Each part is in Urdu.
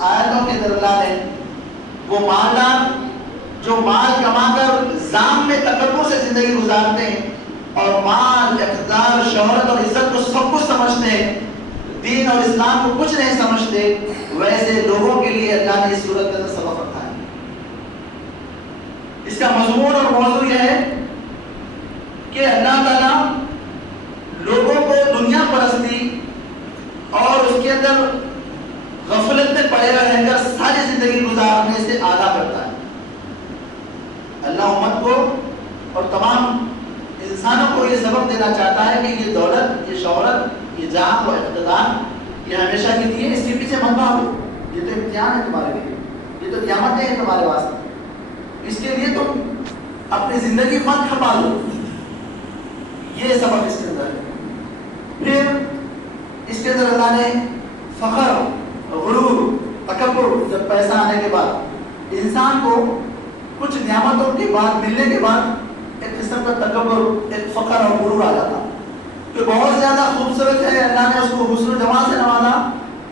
آیتوں کے اندر اللہ نے وہ مالدار جو مال کما کر زام میں تکبر سے زندگی گزارتے ہیں اور مال، اقتدار، شہرت اور عزت کو سب کچھ سمجھتے ہیں، دین اور اسلام کو کچھ نہیں سمجھتے، ویسے لوگوں کے لیے اللہ نے اس صورت کا سبق رکھا ہے۔ اس کا مضمون اور موضوع یہ ہے کہ اللہ تعالیٰ لوگوں کو دنیا پرستی اور اس کے اندر غفلت میں پڑے رہ کر ساری زندگی گزارنے سے آگاہ کرتا ہے۔ اللہ امت کو اور تمام انسانوں کو یہ سبق دینا چاہتا ہے کہ یہ دولت، یہ شہرت، یہ جان و اقتدار یہ ہمیشہ کے لیے، اس کے پیچھے مت بھاگو، یہ تو امتحان ہے تمہارے لیے، یہ تو قیامت ہے تمہارے واسطے، اس کے لیے تم اپنی زندگی مت کھپا لو۔ یہ سبق اس کے اندر ہے۔ پھر اس کے اندر اللہ نے فخر، غرور، تکبر، جب پیسہ آنے کے بعد انسان کو کچھ نعمتوں کے بعد ملنے کے بعد ایک قسم کا تکبر، ایک فخر اور غرور آ جاتا کہ بہت زیادہ خوبصورت ہے، اللہ نے اس کو حسن و جمال سے نوازا،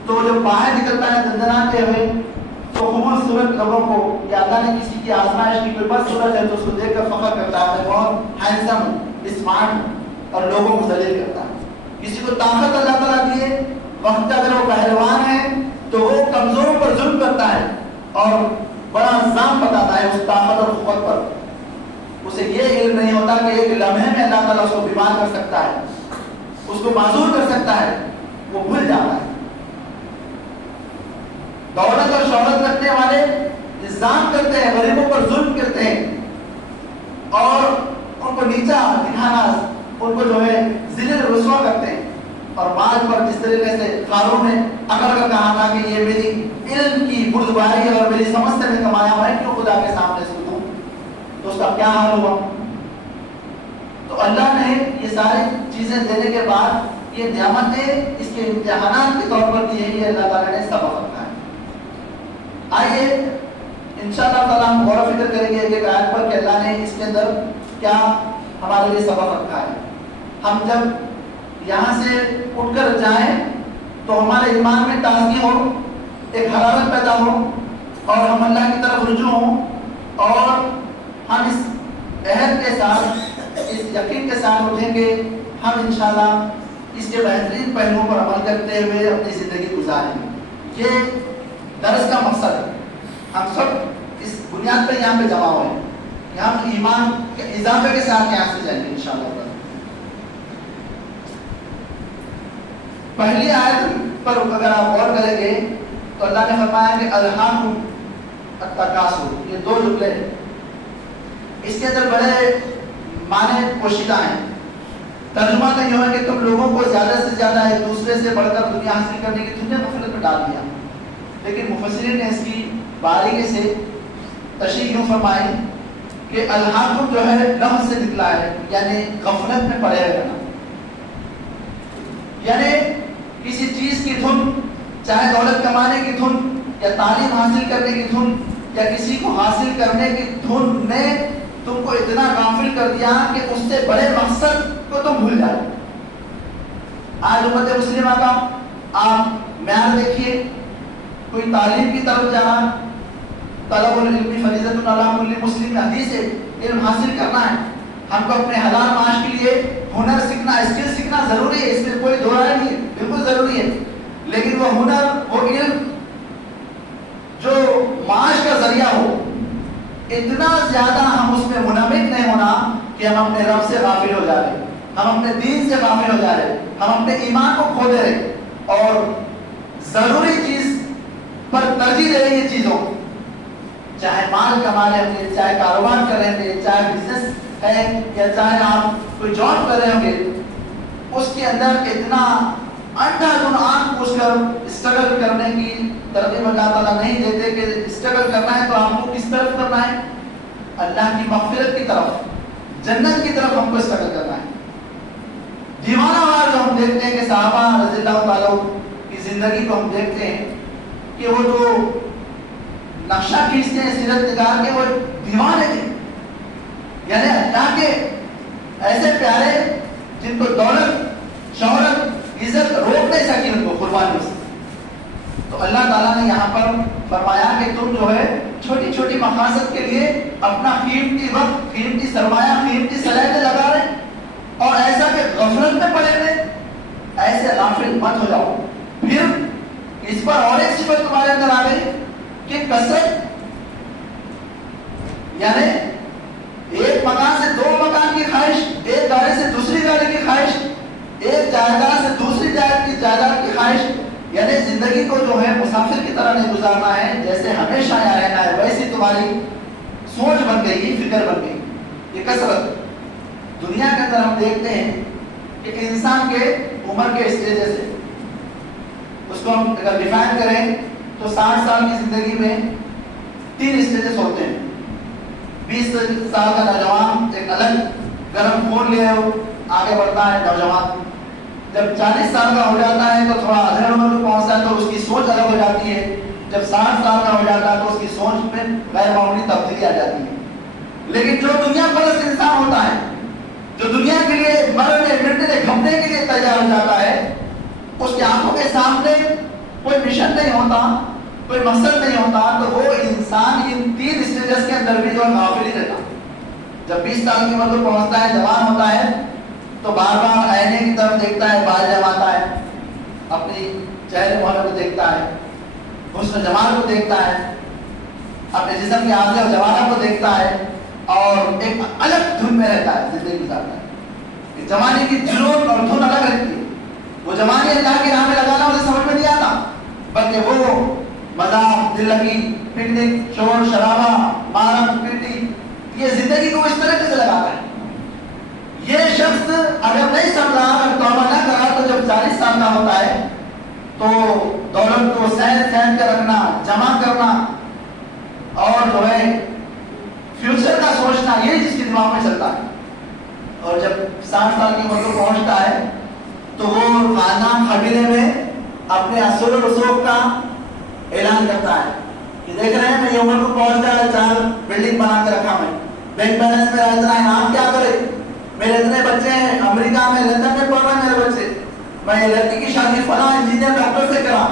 تو جب باہر نکلتا ہے دندناتے ہوئے تو خوبصورت لوگوں کو یا اللہ نے کسی کی آزمائش کی کوئی بد صورت ہے تو اس کو دیکھ کر فخر کرتا ہے، میں بہت ہینڈسم، اسمارٹ، اور لوگوں کو ذلیل کرتا ہے۔ کسی کو طاقت اللہ تعالیٰ دیے، وقت اگر وہ پہلوان ہے تو وہ کمزوروں پر ظلم کرتا ہے اور بڑا الزام بتاتا ہے اس طاقت اور قوت پر۔ اسے یہ علم نہیں ہوتا کہ ایک لمحے میں اللہ تعالیٰ اس کو بیمار کر سکتا ہے، اس کو معذور کر سکتا ہے، وہ بھول جاتا ہے۔ دولت اور شہرت رکھنے والے الزام کرتے ہیں، غریبوں پر ظلم کرتے ہیں اور ان کو نیچا دکھانا، ان کو جو ہے ذلیل رسوا کرتے ہیں۔ اور بعد پر جس طریقے سے قارون نے اکڑ کر کہا تھا کہ یہ میری علم کی بردباری اور میری سمجھ سے میں کمایا ہوا ہے، کیوں خدا کے سامنے سے دوں، تو اس کا کیا حال ہوا؟ تو اللہ نے یہ ساری چیزیں دینے کے بعد یہ نعمتیں اس کے امتحانات کے طور پر دی ہیں، یہ اللہ تعالیٰ نے سبق رکھا ہے۔ آئیے انشاءاللہ تعالیٰ ہم غور و فکر کریں گے ایک آیت پر کہ اللہ نے اس کے اندر کیا ہمارے لیے سبق رکھا ہے۔ ہم جب یہاں سے اٹھ کر جائیں تو ہمارے ایمان میں تازگی ہو، ایک حرارت پیدا ہو اور ہم اللہ کی طرف رجوع ہوں اور ہم اس عہد کے ساتھ، اس یقین کے ساتھ اٹھیں کہ ہم انشاءاللہ اس کے بہترین پہلوؤں پر عمل کرتے ہوئے اپنی زندگی گزاریں گے۔ یہ درس کا مقصد ہے۔ ہم سب اس بنیاد پر یہاں پہ جمع ہوئے ہیں کہ ہم ایمان کے اضافے کے ساتھ یہاں سے جائیں گے انشاءاللہ۔ پہلی آیت پر اگر آپ غور کریں گے تو اللہ نے فرمایا کہ الہاکم التکاثر، یہ دو جملے ہیں، اس کے اندر بڑے معنی پوشیدہ ہیں۔ ترجمہ تو یہ ہے کہ تم لوگوں کو زیادہ سے زیادہ ایک دوسرے سے بڑھ کر دنیا حاصل کرنے کی تم نے غفلت میں ڈال دیا، لیکن مفسرین نے اس کی باریکی سے تشریح یوں فرمائی کہ الہاکم جو ہے لفظ سے نکلا ہے، یعنی غفلت میں پڑے رہنا، یعنی کسی چیز کی دھن، چاہے دولت کمانے کی دھن یا تعلیم حاصل کرنے کی دھن یا کسی کو حاصل کرنے کی دھن نے تم کو اتنا غافل کر دیا کہ اس سے بڑے مقصد کو تم بھول جائے۔ آج امت مسلمہ کا آپ معیار دیکھیے، کوئی تعلیم کی طرف جانا، طلب العلم فریضۃ علی کل مسلم، حدیث ہے، علم حاصل کرنا ہے، ہم کو اپنے حلال معاش کے لیے ہنر سیکھنا، اسکل سیکھنا ضروری ہے، اس میں کوئی دو رائے نہیں ہے، بالکل ضروری ہے، لیکن وہ ہنر، وہ علم جو معاش کا ذریعہ ہو، اتنا زیادہ ہم اس میں منہمک نہیں ہونا کہ ہم اپنے رب سے غافل ہو جا رہے، ہم اپنے دین سے غافل ہو جا رہے، ہم اپنے ایمان کو کھو دے رہے اور ضروری چیز پر ترجیح دے رہے ہیں چیزوں، چاہے مال کما رہے ہوں گے، چاہے کاروبار کر رہے ہوں گے، چاہے بزنس ہے یا چاہے آپ کوئی جاب کر رہے ہوں گے، اس کے اندر اتنا انڈا دن آنکھ پوچھ کر اسٹرگل کرنے کی ترغیب اللہ تعالیٰ نہیں دیتے کہ اسٹرگل کرنا ہے تو آپ کو کس طرف کرنا ہے؟ اللہ کی مغفرت کی طرف، جنت کی طرف ہم کو اسٹرگل کرنا ہے۔ دیوانہ وار جو ہم دیکھتے ہیں کہ صحابہ رضی اللہ تعالیٰ کی زندگی کو ہم دیکھتے ہیں کہ وہ جو نقشہ کھینچتے ہیں سیرت نگار کے، وہ دیوانے تھے، یعنی اللہ کے ایسے پیارے جن کو دولت، شہرت، عزت روک نہیں سکی ان کو قربانیوں سے، تو اللہ تعالیٰ نے یہاں پر فرمایا کہ تم جو ہے چھوٹی چھوٹی مقاصد کے لیے اپنا قیمتی وقت، قیمتی سرمایہ، قیمتی صلاحیتیں لگا رہے اور ایسا کہ غفلت میں پڑے ہوئے، ایسے غافل مت ہو جاؤ۔ پھر اس پر اور ایک صفت تمہارے اندر آ گئی کہ کثرت، یعنی ایک مکان سے دو مکان کی خواہش، ایک گاڑی سے دوسری گاڑی کی خواہش، ایک جائیداد سے دوسری جائیداد کی خواہش، یعنی زندگی کو جو ہے مسافر کی طرح نہیں گزارنا ہے، جیسے ہمیشہ یہاں رہنا ہے، ویسی تمہاری سوچ بن گئی، فکر بن گئی۔ یہ کثرت دنیا کے اندر ہم دیکھتے ہیں کہ انسان کے عمر کے اسٹیجز سے اس کو ہم اگر ڈیفائن کریں تو 60 سال کی زندگی میں 3 اسٹیجز ہوتے ہیں۔ 20 سال کا نوجوان ایک الگ گرم خون لیے آگے بڑھتا ہے نوجوان، جب 40 سال کا ہو جاتا ہے تو تھوڑا ادھر عمر میں پہنچتا ہے تو اس کی سوچ الگ ہو جاتی ہے، جب 60 سال کا ہو جاتا ہے تو اس کی سوچ میں غیر معمولی تبدیلی آ جاتی ہے۔ لیکن جو دنیا پرست انسان ہوتا ہے، جو دنیا کے لیے مرنے مٹنے گھمنے کے لیے تیار ہو جاتا ہے، اس کی آنکھوں کے سامنے کوئی مشن نہیں ہوتا، کوئی مقصد نہیں ہوتا، تو وہ انسان ان 3 اسٹیجز کے اندر بھی جو ہے غافل ہی رہتا۔ جب 20 سال کی عمر کو پہنچتا ہے، جوان ہوتا ہے، تو بار بار آئینے کی طرف دیکھتا ہے، بال جماتا ہے، اپنی چہرے مہرے کو دیکھتا ہے، حسن جمال کو دیکھتا ہے، اپنے جسم کی عادت و جوانہ کو دیکھتا ہے اور ایک الگ دھن میں رہتا ہے، زندگی گزارتا ہے۔ جوانی کی جنون اور دھن الگ رہتی ہے۔ وہ جوانی اللہ کی راہ میں لگانا اسے سمجھ میں نہیں آتا، بلکہ وہ مذاق، دل لگی، پکنک، شور شرابہ، مارم پیٹی، یہ زندگی کو اس طرح سے لگاتا ہے۔ یہ شخص اگر نہیں سمجھا، اگر توبہ نہ کرا تو جب 40 سال کا ہوتا ہے تو دولت کو سہن کے رکھنا، جمع کرنا اور جو ہے فیوچر کا سوچنا، یہ جس کے دماغ میں چلتا ہے۔ اور جب 60 سال کی عمر کو پہنچتا ہے تو وہ خاندان قبیلے میں اپنے اصول و رسوخ کا اعلان کرتا ہے کہ دیکھ رہے ہیں میں یہ عمر کو پہنچ گیا، 4 بلڈنگ بنا کے رکھا، میں بینک بیلنس میں اتنا ہے، آپ کیا کرے، میرے اتنے بچے ہیں، امریکہ میں لندن میں پڑھ رہے ہیں میرے بچے، میں لڑکی کی شادی فلاں انجینئر ڈاکٹر سے کرا۔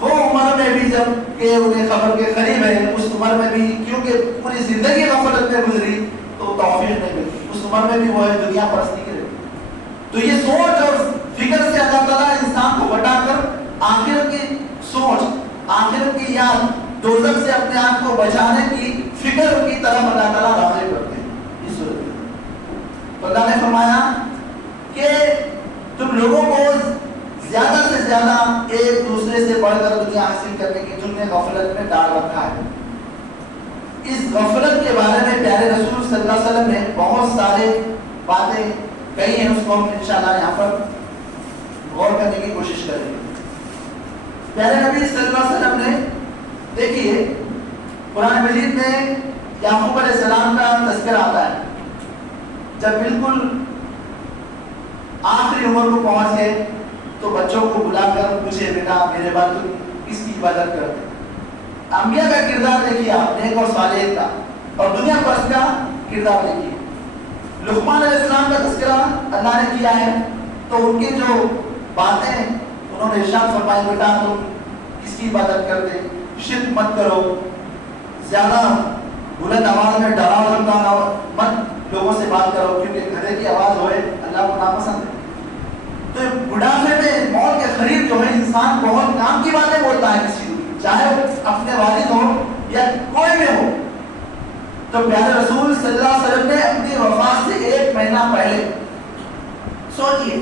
وہ عمر میں بھی جب کہ انہیں خبر کے قریب ہے، اس عمر میں بھی کیونکہ پوری زندگی غفلت میں گزری تو توفیق نہیں ملی، اس عمر میں بھی وہ ہے دنیا پرستی کے لیے۔ تو یہ سوچ اور فکر سے اللہ تعالیٰ انسان کو ہٹا کر آخرت کی سوچ، آخرت کی یاد، دوزخ سے اپنے آپ کو بچانے کی فکر کی طرف اللہ تعالیٰ راغب کرتے ہیں۔ اس صورت میں اللہ نے فرمایا کہ تم لوگوں کو زیادہ سے زیادہ ایک دوسرے سے بڑھ کر دنیا حاصل کرنے کی تم نے غفلت میں ڈال رکھا ہے۔ اس غفلت کے بارے میں پیارے رسول صلی اللہ علیہ وسلم نے بہت سارے باتیں کہی ہیں، اس کو ہم انشاءاللہ یہاں پر غور کرنے کی کوشش کریں گے۔ پیارے نبی صلی اللہ علیہ وسلم نے دیکھیے قرآن مجید میں یعقوب علیہ السلام کا تذکرہ آتا ہے، جب بالکل آخری عمر کو پہنچ گئے تو بچوں کو بلا کر پوچھے بیٹا میرے بعد تم کس کی عبادت کرتے؟ انبیاء کا کردار دیکھیے آپ، نیک اور صالح کا، اور دنیا پرست کا کردار دیکھیے۔ لقمان علیہ السلام کا تذکرہ اللہ نے کیا ہے تو ان کی جو باتیں انہوں نے ارشاد فرمائی، بیٹا تم کس کی عبادت کرتے، شرک مت کرو، زیادہ بلند آواز میں ڈراؤ دھمکانا مت لوگوں سے بات کرو، کیونکہ گھڑے کی آواز ہوئے اللہ کو ناپسند ہے۔ تو بڑھاپے میں موت کے قریب جو ہے انسان بہت کام کی باتیں بولتا ہے کسی کو، چاہے وہ اپنے والد ہو یا کوئی بھی ہو۔ تو پیارے رسول صلی اللہ علیہ وسلم نے اپنی وفات سے 1 مہینہ پہلے، سوچئے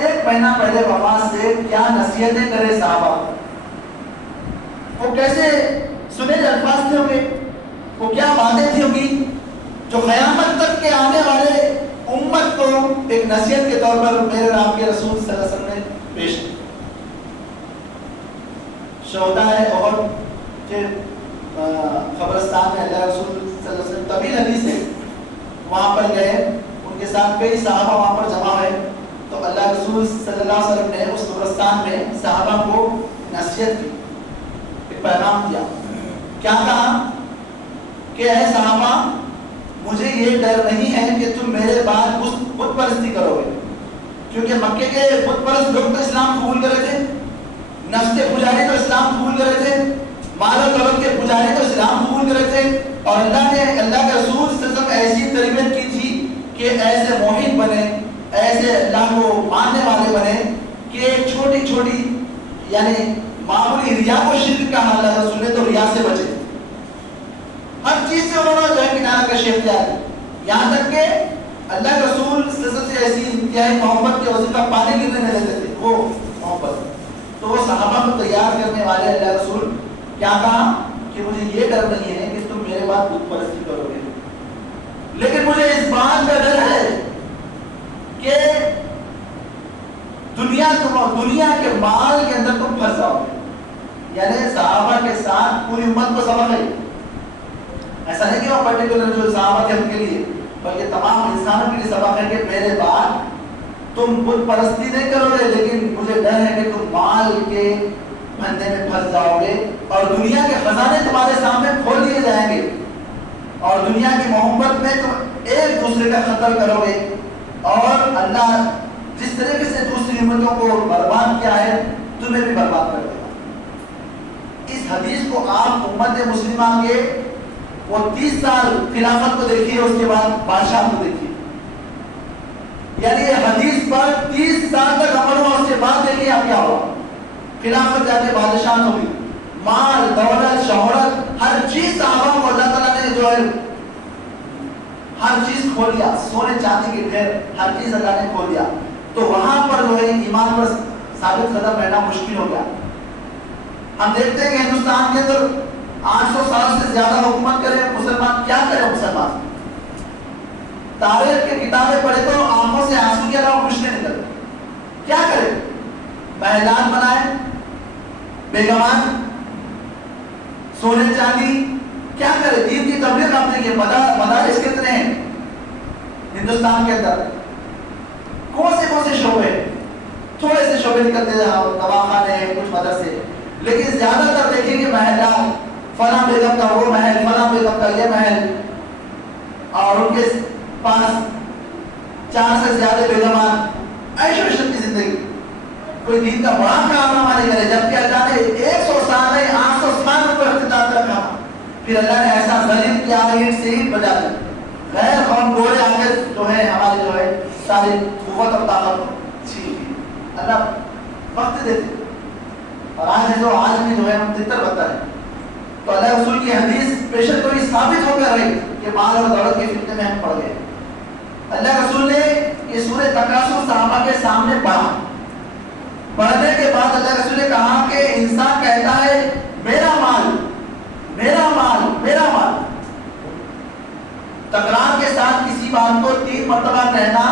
1 مہینہ پہلے وفات سے کیا نصیحتیں کرے صحابہ، وہ کیسے سنے الفاظ تھے ہوں گے، وہ کیا باتیں تھی ہوگی جو قیامت تک کے آنے والے امت کو ایک نصیحت کے طور پر میرے آپ کے رسول صلی اللہ علیہ وسلم نے پیش کی۔ شہداء احد کے قبرستان میں اللہ رسول صلی اللہ علیہ وسلم طویل حدیث سے وہاں پر گئے، ان کے ساتھ کئی صحابہ وہاں پر جمع ہوئے، تو اللہ رسول صلی اللہ علیہ وسلم نے اس قبرستان میں صحابہ کو نصیحت کی، ایک پیغام دیا۔ کیا کہا کہ اے صحابہ مجھے یہ ڈر نہیں ہے کہ تم میرے بعد بت پرستی کرو گے، کیونکہ مکے کے بت پرست لوگ تو اسلام قبول کرے تھے، نفس کے پجاری تو اسلام قبول کرے تھے، مال و دولت کے پجاری تو اسلام قبول کرے تھے، اور اللہ کے رسول صلی اللہ علیہ وسلم ایسی تربیت کی تھی کہ ایسے مومن بنے، ایسے اللہ کو ماننے والے بنے کہ چھوٹی چھوٹی یعنی معمولی ریا کو شرک کا حال اللہ رسول نے تو ریا سے بچے، ہر چیز سے انہوں نے جو ہے کنارہ کشی اختیار کی، یہاں تک کہ اللہ کے رسول صلی اللہ علیہ وسلم سے ایسی انتہائی محبت کے وسیلہ پانی گرنے نہیں دیتے تھے وہ محبت، تو وہ صحابہ کو تیار کرنے والے اللہ رسول کیا کہا کہ مجھے یہ ڈر نہیں ہے کہ تم میرے بعد بت پرستی کرو گے، لیکن مجھے اس بات کا ڈر ہے کہ دنیا کے مال کے اندر تم پھنس جاؤ گے۔ یعنی صحابہ کے ساتھ پوری امت کو سبق ہے، ایسا نہیں کہ وہ پرٹیکولر جو صحابہ تھے ان کے لیے، بلکہ تمام انسانوں کے لیے سبق ہے کہ میرے بعد تم بت پرستی نہیں کرو گے، لیکن مجھے ڈر ہے کہ تم مال کے پھندے میں پھنس جاؤ گے اور دنیا کے خزانے تمہارے سامنے کھول دیے جائیں گے، اور دنیا کی محبت میں تم ایک دوسرے کا قتل کرو گے، اور اللہ جس طریقے سے دوسری امتوں کو برباد کیا ہے تمہیں بھی برباد کر دے گا۔ اس حدیث کو آپ امت مسلمہ کے وہ 30 سال خلافت کو دیکھیے، اس کے بعد بادشاہ کو دیکھیے، یعنی یہ حدیث پر 30 سال تک عمل ہوا، اس کے بعد دیکھیے آپ کیا ہوا، خلافت جا کے بادشاہ ہوئی، مال دولت شہرت ہر چیز صحابہ کو اللہ تعالیٰ نے جو ہے ہر چیز کھول دیا، سونے چاندی کے ڈھیر ہر چیز اللہ نے کھول دیا، تو وہاں پر جو ہے ایمان پر ثابت قدم رہنا مشکل ہو گیا۔ ہم دیکھتے ہیں کہ ہندوستان کے اندر 800 سال سے زیادہ حکومت کرے مسلمان، کیا کرے مسلمان؟ تاریخ کی کتابیں پڑھے تو آنکھوں سے آنسو کے علاوہ کچھ نہیں نکلتے، کیا کرے؟ محلات بنائے، بیگمان، سونے چاندی، کیا کرے؟ دین کی تبلیغ آپ دیکھیے، مدارس کتنے ہیں ہندوستان کے اندر، کون سے شعبے، تھوڑے سے شعبے نکلتے ہیں، دواخانے ہیں، کچھ مدرسے، لیکن زیادہ تر دیکھیں گے محلات، فلاں بیگم کا وہ محل، فلاں بیگم کا یہ محل، اور ان کے پاس 4 سے زیادہ بیگمان، عیش و عشرت کی زندگی، کوئی دین کا بڑا کارنامہ نہیں کرے، جبکہ اللہ نے 100 سال نہیں 800 سال پر اختتام رکھا، پھر اللہ نے ایسا ظلم کیا اینٹ سے ہی بجا دیا، غیر قوم گورے آگے جو ہے ہماری جو ہے ساری قوت اور طاقت چھین، اللہ وقت دیتے، اور آج بھی جو ہے ہم تتر بتر ہیں، تو اللہ رسول کی حدیث پیشن کو یہ ثابت ہو کر رہی کہ مال اور دولت کے فتنے میں ہم پڑ گئے۔ اللہ رسول نے یہ سورہ تکاثر صحابہ کے سامنے پڑھا، پڑھنے کے بعد اللہ رسول نے کہا کہ انسان کہتا ہے میرا مال میرا مال میرا مال، تکرار کے ساتھ کسی بات کو 3 مرتبہ کہنا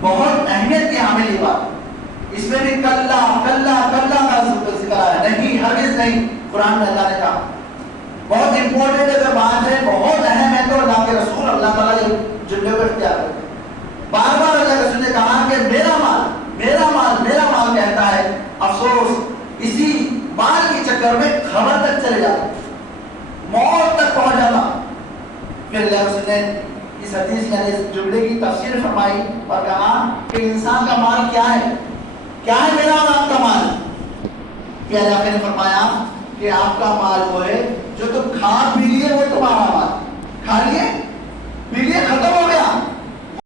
بہت اہمیت کی حامل یہ بات، اس میں بھی کلا کلا کلا کا ذکر ہے، نہیں ہرگز نہیں، قرآن میں اللہ نے کہا بہت امپورٹنٹ اگر بات ہے، بہت اہم ہے، تو اللہ کے رسول اللہ تعالیٰ یہ جملے کو اختیار کرتے ہیں، بار بار اللہ رسول نے کہا کہ میرا مال میرا مال میرا مال کہتا ہے، افسوس اسی مال کے چکر میں خبر تک چلے جاتا، موت تک پہنچ جاتا۔ پھر اللہ رسول نے اس حدیث یعنی اس جملے کی تفسیر فرمائی اور کہا کہ انسان کا مال کیا ہے، کیا ہے میرا اور آپ کا مال؟ پھر اللہ نے فرمایا کہ آپ کا مال وہ ہے جو تم کھا پی لیے، وہ تمہارا مال، کھا لیے پی لیے ختم ہو